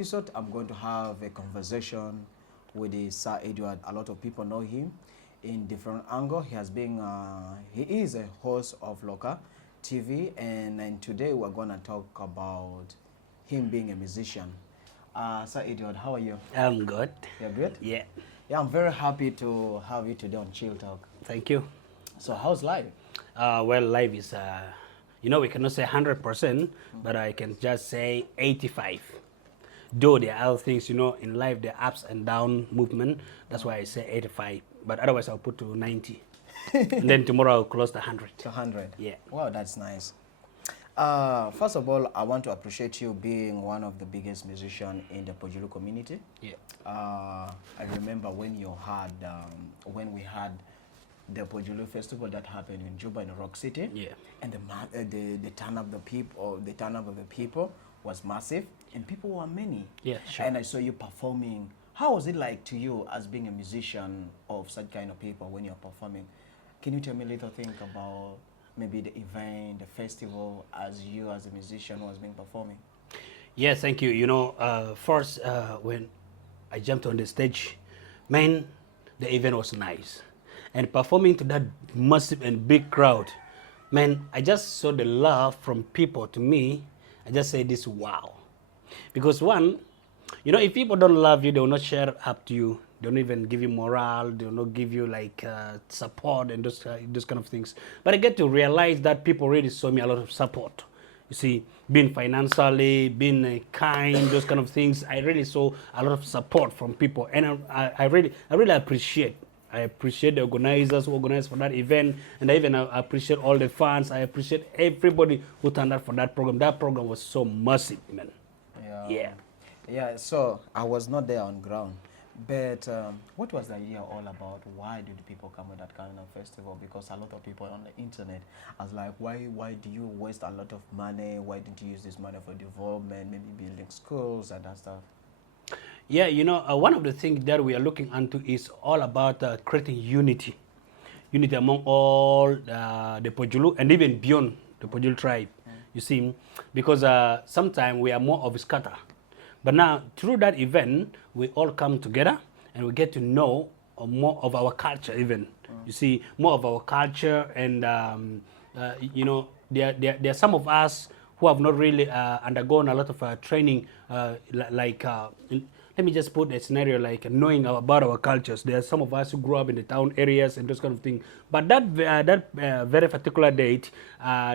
episode, I'm going to have a conversation with the Sir Edward. A lot of people know him in different angle. He has been, he is a host of local TV, and today we're going to talk about him being a musician. Sir Edward, how are you? I'm good. You're good? Yeah. Yeah, I'm very happy to have you today on Chill Talk. Thank you. So how's life? Well, life is, we cannot say 100%, but I can just say 85. Though there are other things, in life, the ups and down movement. That's why I say 85. But otherwise, I'll put to 90. And then tomorrow, I'll close the 100. To 100? Yeah. Wow, that's nice. First of all, I want to appreciate you being one of the biggest musicians in the Pojulu community. Yeah. I remember when you had, when we had the Pojulu festival that happened in Juba in Rock City. Yeah. And the turn of the people was massive, and people were many. Yeah, sure. And I saw you performing. How was it like to you as being a musician of such kind of people when you're performing? Can you tell me a little thing about maybe the event, the festival, as you as a musician was being performing? Yes, thank you. First, when I jumped on the stage, man, the event was nice. And performing to that massive and big crowd, man, I just saw the love from people to me. I just say this, wow. Because one, if people don't love you, they will not share up to you. They don't even give you morale. They will not give you support and those kind of things. But I get to realize that people really saw me a lot of support. You see, being financially, being kind, those kind of things. I really saw a lot of support from people, and I really appreciate. I appreciate the organizers who organized for that event, and I even appreciate all the fans. I appreciate everybody who turned out for that program. That program was so massive, man. Yeah. Yeah, so I was not there on ground, but what was the idea all about? Why did people come with that kind of festival? Because a lot of people on the internet are like, why do you waste a lot of money? Why didn't you use this money for development, maybe building schools and that stuff? Yeah, one of the things that we are looking into is all about creating unity among all the Pojulu and even beyond the Pojulu tribe. You see, because sometimes we are more of a scatter. But now, through that event, we all come together and we get to know more of our culture even. You see, more of our culture, and, there are some of us who have not really undergone a lot of training, let me just put a scenario like knowing about our cultures. There are some of us who grew up in the town areas and those kind of things. But that very particular date,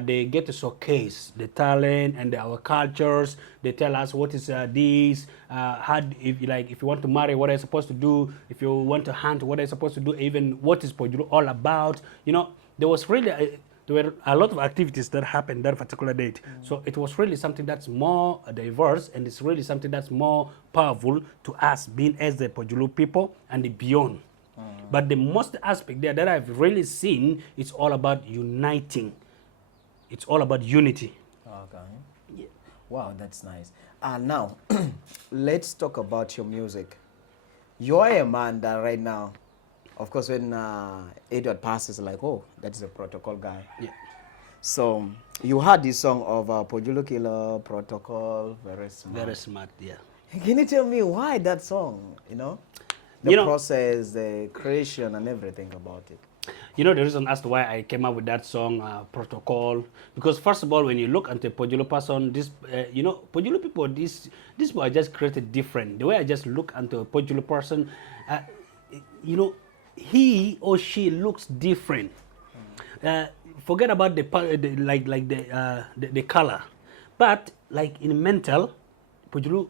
they get to showcase the talent and our cultures. They tell us what is this, if you want to marry, what are you supposed to do? If you want to hunt, what are you supposed to do? Even what is Pojulu all about? There was really there were a lot of activities that happened that particular date. So it was really something that's more diverse, and it's really something that's more powerful to us being as the Pojulu people and the beyond. But the most aspect there that I've really seen, it's all about uniting. It's all about unity. Okay. Yeah. Wow, that's nice. Now, let's talk about your music. You are a man that right now, of course, when Edward passes, like, oh, that's a protocol guy. Yeah. So you heard this song of Pojulu Protocol, very smart. Very smart, yeah. Can you tell me why that song, the process, the creation and everything about it? The reason as to why I came up with that song, Protocol, because first of all, when you look at the Pojulu person, Pojulu people, these people are just created different. The way I just look at a Pojulu person, he or she looks different. Forget about the color, but like in mental, Pojulu,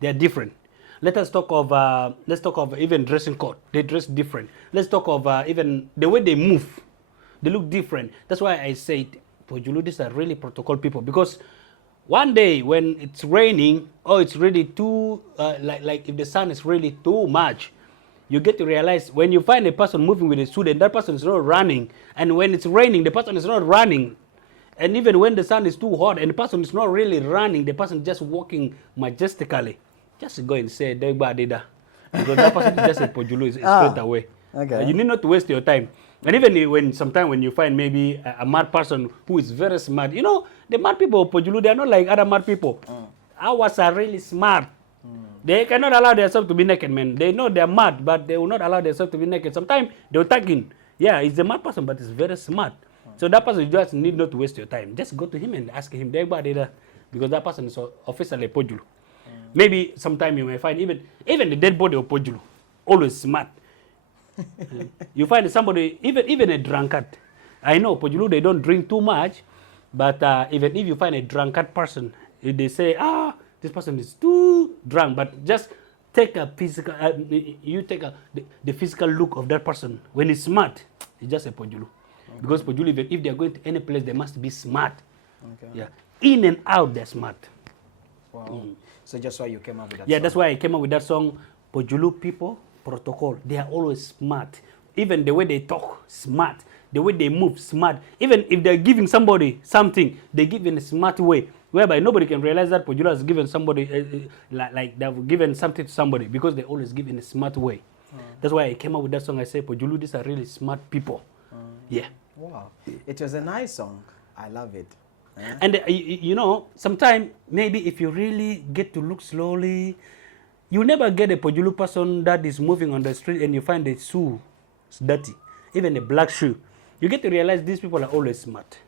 they are different. Let's talk of even dressing code. They dress different. Let's talk of even the way they move. They look different. That's why I say Pojulu, these are really protocol people, because one day when it's raining or it's really too like if the sun is really too much, you get to realize when you find a person moving with a suit and that person is not running, and when it's raining, the person is not running, and even when the sun is too hot and the person is not really running, the person is just walking majestically. Just go and say, Deda. Because that person is just a Pojulu, is straight away. Okay. You need not to waste your time. And even when sometimes when you find maybe a mad person who is very smart, the mad people of Pojulu, they are not like other mad people. ours are really smart. They cannot allow themselves to be naked, man. They know they're mad, but they will not allow themselves to be naked. Sometimes they'll tag in. Yeah, he's a mad person, but he's very smart. So that person, you just need not to waste your time. Just go to him and ask him, because that person is officially Pojulu. Maybe sometime you may find even the dead body of Pojulu, always smart. You find somebody, even a drunkard. I know Pojulu, they don't drink too much, but even if you find a drunkard person, if they say, this person is too drunk, but just take a physical, you take the physical look of that person. When he's smart, it's just a Pojulu. Okay. Because Pojulu, even if they're going to any place, they must be smart. Okay. Yeah, in and out, they're smart. Wow. So just why you came up with that song? That's why I came up with that song, Pojulu People Protocol. They are always smart. Even the way they talk, smart. The way they move, smart. Even if they're giving somebody something, they give in a smart way, whereby nobody can realize that Pojulu has given somebody, like they've given something to somebody, because they always give in a smart way. That's why I came up with that song. I say, Pojulu, these are really smart people. Yeah. Wow. It was a nice song. I love it. And you know, sometimes maybe if you really get to look slowly, you never get a Pojulu person that is moving on the street and you find the shoe dirty, even a black shoe. You get to realize these people are always smart.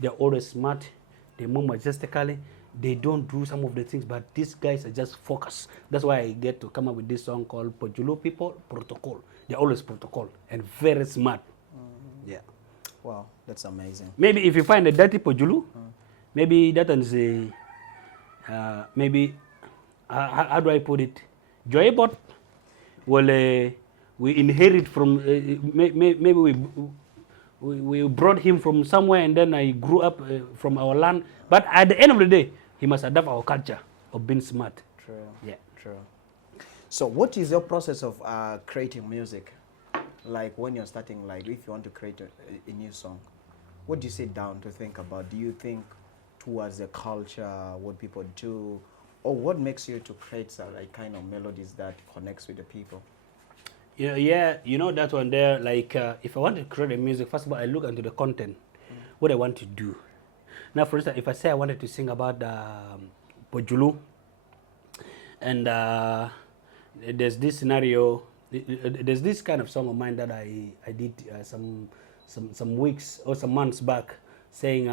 They're always smart. They move majestically. They don't do some of the things, but these guys are just focused. That's why I get to come up with this song called Pojulu People Protocol. They're always protocol and very smart. Yeah. Wow, that's amazing. Maybe if you find a dirty Pojulu, maybe that is a, maybe, how do I put it? Joybot, well, we inherit from, maybe we brought him from somewhere and then I grew up from our land. But at the end of the day, he must adapt our culture of being smart. True. Yeah. True. So what is your process of creating music? Like when you're starting, like if you want to create a new song, what do you sit down to think about? Do you think towards the culture, what people do, or what makes you to create like kind of melodies that connects with the people? Yeah, you know that one there, like if I want to create a music, first of all, I look into the content, what I want to do. Now, for instance, if I say I wanted to sing about Pojulu, and there's this scenario, there's this kind of song of mine that I did some weeks or some months back, saying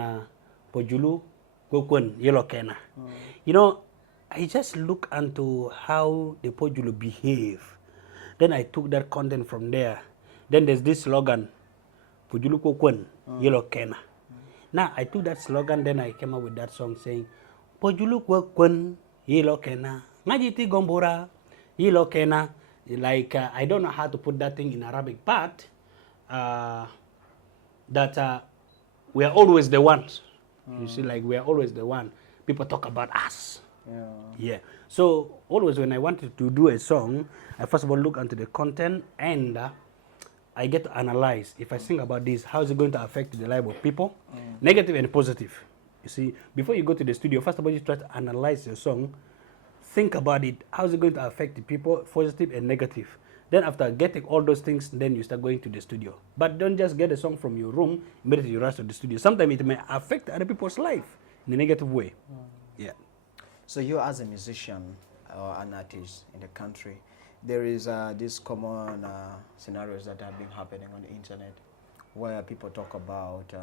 Pojulu Gokwen Yellow Kena. You know, I just look into how the Pojulu behave. Then I took that content from there. Then there's this slogan, Pojulu Kokwen, Yellow Kena. Now I took that slogan, then I came up with that song saying, Pojulu Kokwen, Yellow Kena, Majiti Gombora, Yellow Kena. Like, I don't know how to put that thing in Arabic, but that we are always the ones. You see, like, we are always the one. People talk about us. Yeah. So always when I wanted to do a song, I first of all look into the content and I get to analyze. If I sing about this, how is it going to affect the life of people? Negative and positive. You see, before you go to the studio, first of all, you try to analyze your song. Think about it. How is it going to affect the people, positive and negative? Then after getting all those things, then you start going to the studio. But don't just get a song from your room, immediately you rush to the studio. Sometimes it may affect other people's life in a negative way. Yeah. So you as a musician or an artist in the country, there is this common scenarios that have been happening on the internet where people talk about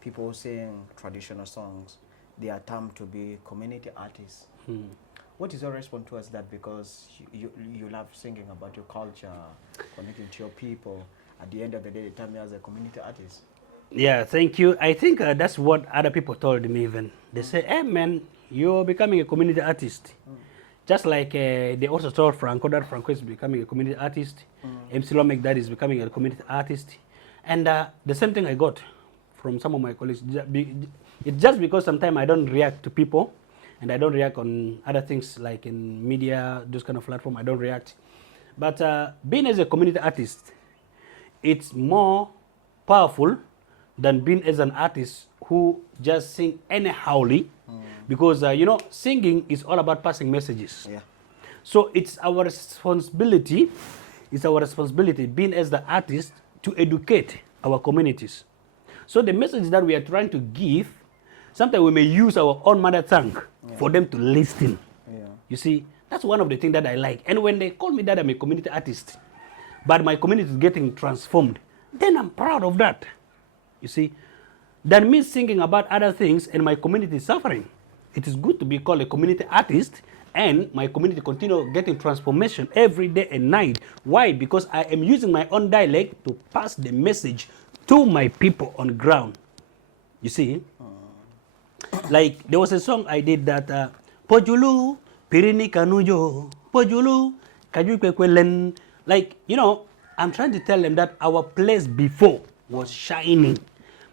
people sing traditional songs. They are termed to be community artists. What is your response towards that? Because you love singing about your culture, connecting to your people. At the end of the day, they term you as a community artist. Yeah, thank you. I think that's what other people told me even. They say, hey man, you're becoming a community artist. Just like they also told Franco that Franco is becoming a community artist. MC Lomek that is becoming a community artist. And the same thing I got from some of my colleagues. It's just because sometimes I don't react to people and I don't react on other things like in media, those kind of platform, I don't react. But being as a community artist, it's more powerful than being as an artist who just sing anyhowly. Because, you know, singing is all about passing messages. Yeah. So it's our responsibility, being as the artist, to educate our communities. So the message that we are trying to give sometimes we may use our own mother tongue for them to listen. Yeah. You see, that's one of the things that I like. And when they call me that I'm a community artist, but my community is getting transformed, then I'm proud of that. You see, than me singing about other things and my community is suffering. It is good to be called a community artist and my community continue getting transformation every day and night. Why? Because I am using my own dialect to pass the message to my people on ground. You see? Like, there was a song I did that, Pojulu, Pirini Kanujo, Pojulu, Kajukwelen. Like, you know, I'm trying to tell them that our place before was shining.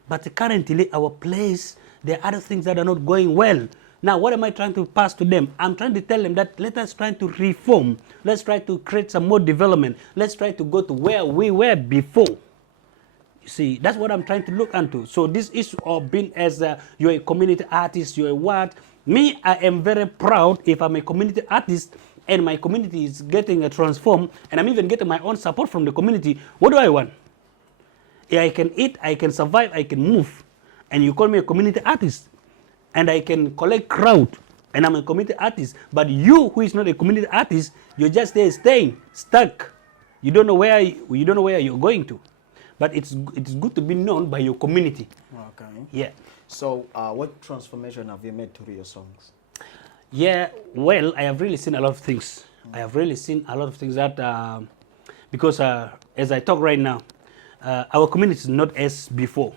But currently, our place, there are other things that are not going well. Now, what am I trying to pass to them? I'm trying to tell them that let us try to reform. Let's try to create some more development. Let's try to go to where we were before. You see, that's what I'm trying to look into. So this issue of being as you're a community artist, you're a what? Me, I am very proud if I'm a community artist and my community is getting transformed and I'm even getting my own support from the community. What do I want? I can eat, I can survive, I can move. And you call me a community artist. And I can collect crowd. And I'm a community artist. But you, who is not a community artist, you're just there staying, stuck. You don't know where you're going to. But it's good to be known by your community. Okay. Yeah. So what transformation have you made through your songs? Yeah, well, I have really seen a lot of things. I have really seen a lot of things that, because as I talk right now, our community is not as before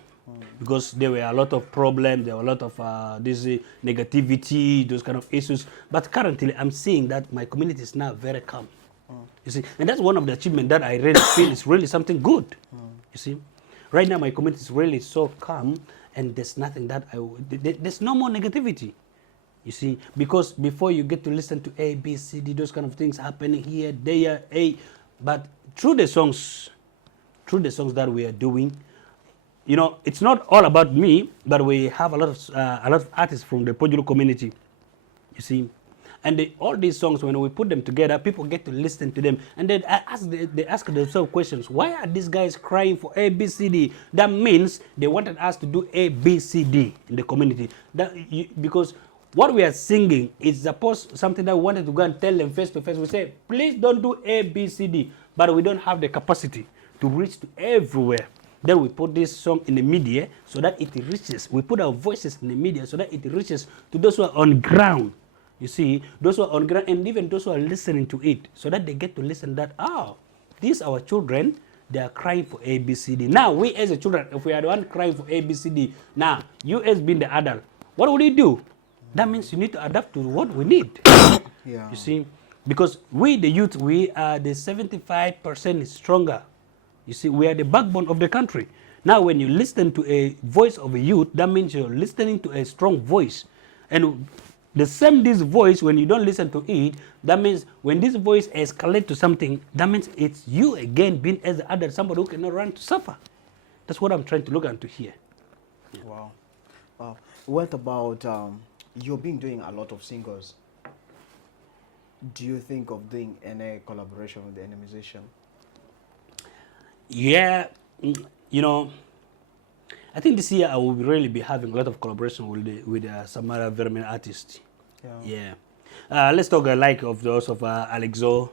because there were a lot of problems, there were a lot of this negativity, those kind of issues. But currently, I'm seeing that my community is now very calm. You see, and that's one of the achievements that I really feel is really something good. You see, right now my community is really so calm, and there's nothing that there's no more negativity. You see, because before you get to listen to A, B, C, D, those kind of things happening here, there, but through the songs that we are doing, you know, it's not all about me, but we have a lot of artists from the Pojulu community. You see, and all these songs, when we put them together, people get to listen to them, and then they ask themselves questions: why are these guys crying for A, B, C, D? That means they wanted us to do A, B, C, D in the community. Because what we are singing is supposed something that we wanted to go and tell them face to face. We say, please don't do A, B, C, D, but we don't have the capacity to reach to everywhere. Then we put this song in the media so that it reaches. We put our voices in the media so that it reaches to those who are on ground. You see, those who are on ground and even those who are listening to it, so that they get to listen that, these are our children, they are crying for A, B, C, D. Now, we as a children, if we are the one crying for A, B, C, D, now, you as being the adult, what will you do? That means you need to adapt to what we need. Yeah. You see, because we, the youth, we are the 75% stronger. You see, we are the backbone of the country. Now, when you listen to a voice of a youth, that means you're listening to a strong voice. And the same this voice, when you don't listen to it, that means when this voice escalates to something, that means it's you again being as the other, somebody who cannot run to suffer. That's what I'm trying to look into here. Yeah. Wow. What about, you've been doing a lot of singles. Do you think of doing any collaboration with any musician? Yeah, you know, I think this year I will really be having a lot of collaboration with some other very many artists. Yeah. Let's talk like of those of Alexo,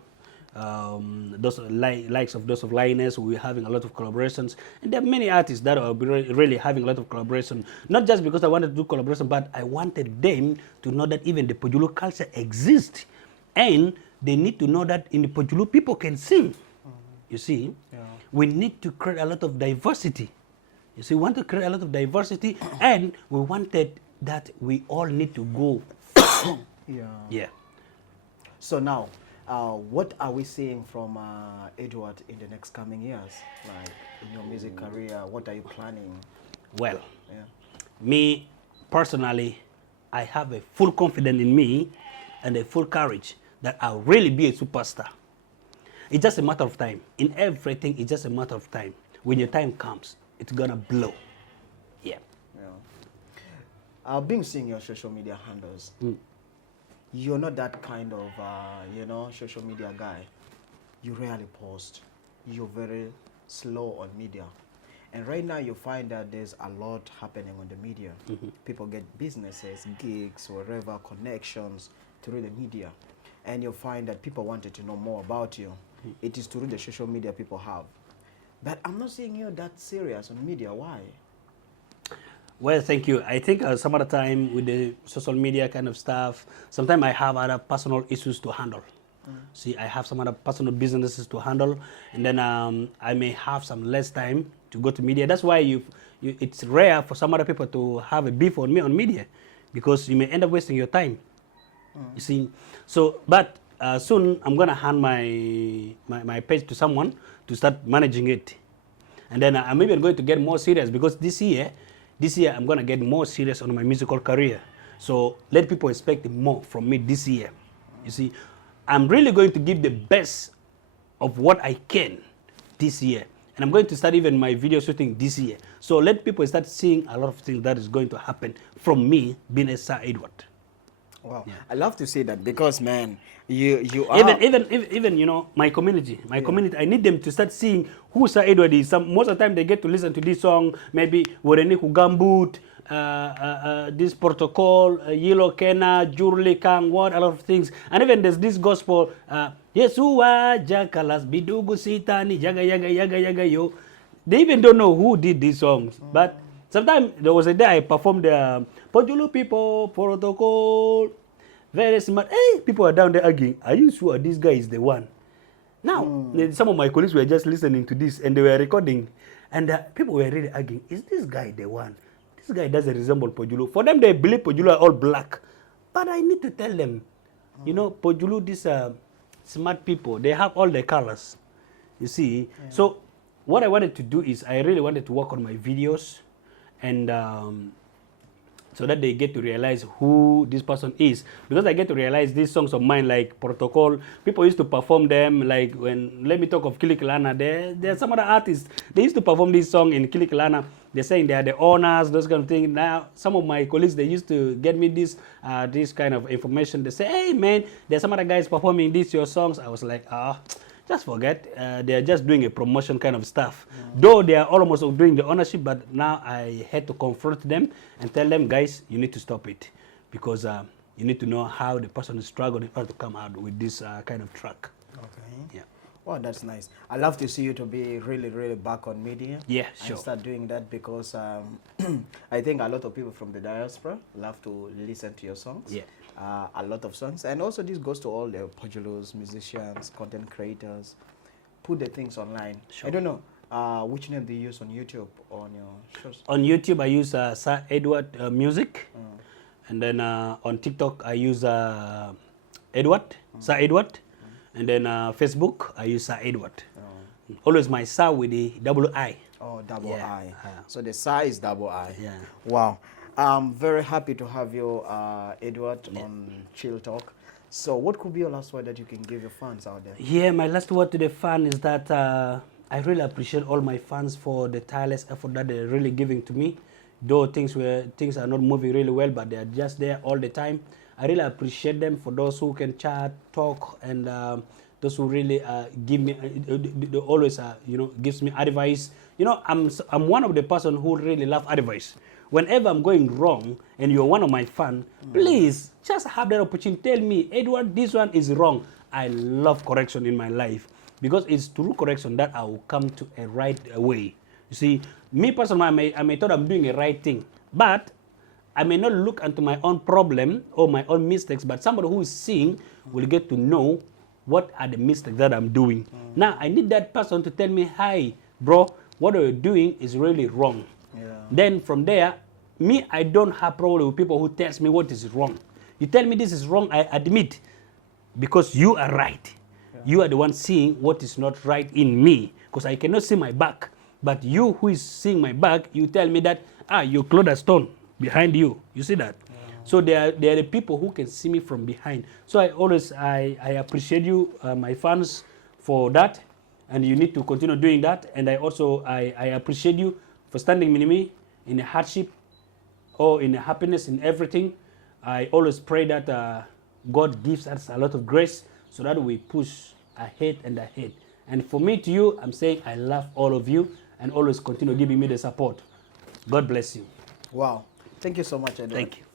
those likes of those of Lioness. We're having a lot of collaborations, and there are many artists that are really having a lot of collaboration. Not just because I wanted to do collaboration, but I wanted them to know that even the Pojulu culture exists, and they need to know that in the Pojulu people can sing. You see, we need to create a lot of diversity. You see, we want to create a lot of diversity, and we wanted that we all need to go. Yeah. So now, what are we seeing from Edward in the next coming years? Like, in your music career, what are you planning? Well, me, personally, I have a full confidence in me and a full courage that I'll really be a superstar. It's just a matter of time. In everything, it's just a matter of time. When your time comes, it's gonna blow. Yeah. I've been seeing your social media handles. You're not that kind of, social media guy. You rarely post. You're very slow on media. And right now you find that there's a lot happening on the media. People get businesses, gigs, wherever, connections through the media. And you find that people wanted to know more about you. It is through the social media people have. But I'm not seeing you that serious on media. Why? Well, thank you. I think some other time with the social media kind of stuff, sometimes I have other personal issues to handle. See, I have some other personal businesses to handle, and then I may have some less time to go to media. That's why it's rare for some other people to have a beef on me on media, because you may end up wasting your time. You see, so but soon I'm gonna hand my page to someone to start managing it, and then I'm even going to get more serious, because this year I'm gonna get more serious on my musical career. So let people expect more from me this year. You see, I'm really going to give the best of what I can this year. And I'm going to start even my video shooting this year. So let people start seeing a lot of things that is going to happen from me being a Sir Edward. Wow. Yeah. I love to say that, because, man, you are... Even you know, my community, I need them to start seeing who Sir Edward is. Most of the time they get to listen to this song, maybe Wereniku Gambut, this protocol, Yellow Kena, Jurli Kang, what, a lot of things. And even there's this gospel, Yesua, Jakalas, Bidugu Sitani, Jaga Yaga Yaga Yaga Yo. They even don't know who did these songs. But sometimes there was a day I performed the Pojulu Protocol. Very smart. Hey, people are down there arguing. Are you sure this guy is the one? Now, some of my colleagues were just listening to this and they were recording. And people were really arguing, is this guy the one? This guy doesn't resemble Pojulu. For them, they believe Pojulu are all black. But I need to tell them, you know, Pojulu, these smart people, they have all the colors. You see? Yeah. So what I wanted to do is I really wanted to work on my videos, and so that they get to realize who this person is. Because I get to realize these songs of mine, like Protocol, people used to perform them, like when, let me talk of Kilikilana, there are some other artists, they used to perform this song in Kilikilana. They're saying they are the owners, those kind of things. Now, some of my colleagues, they used to get me this kind of information. They say, hey man, there's some other guys performing your songs. I was like, just forget. They're just doing a promotion kind of stuff. Though they are almost doing the ownership, but now I had to confront them and tell them, guys, you need to stop it, because you need to know how the person is struggling in order to come out with this kind of track. Okay. Yeah. Well, that's nice. I love to see you to be really, really back on media. Yeah, sure. And start doing that, because I think a lot of people from the diaspora love to listen to your songs. Yeah. A lot of songs. And also this goes to all the Pojulus, musicians, content creators. Put the things online. Sure. I don't know, which name do you use on YouTube or on your shows? On YouTube, I use Sir Edward Music. And then on TikTok, I use Edward, Sir Edward. And then Facebook, I use Sir Edward. Always my Sir with the double I. Oh, double Yeah. I. So the Sir is double I. Yeah. Wow. I'm very happy to have you, Edward, on Chill Talk. So what could be your last word that you can give your fans out there? Yeah, my last word to the fan is that I really appreciate all my fans for the tireless effort that they're really giving to me. Though things are not moving really well, but they are just there all the time. I really appreciate them for those who can chat, talk, and those who really give me, they always, gives me advice. You know, I'm one of the person who really love advice. Whenever I'm going wrong and you're one of my fans, please just have that opportunity. Tell me, Edward, this one is wrong. I love correction in my life, because it's through correction that I will come to a right way. You see, me personally, I may thought I'm doing a right thing, but I may not look into my own problem or my own mistakes, but somebody who is seeing will get to know what are the mistakes that I'm doing. Now, I need that person to tell me, hi, bro, what you're doing is really wrong. Yeah. Then from there, I don't have problem with people who tells me what is wrong. You tell me this is wrong, I admit, because you are right. Yeah. You are the one seeing what is not right in me, because I cannot see my back. But you who is seeing my back, you tell me that, your clothes are stone behind you. You see that? Yeah. So they are the people who can see me from behind. So I appreciate you, my fans, for that. And you need to continue doing that. And I appreciate you for standing with me in a hardship or in a happiness, in everything. I always pray that God gives us a lot of grace so that we push ahead and ahead. And for me to you, I'm saying I love all of you. and always continue giving me the support. God bless you. Wow. Thank you so much, Edward. Thank you.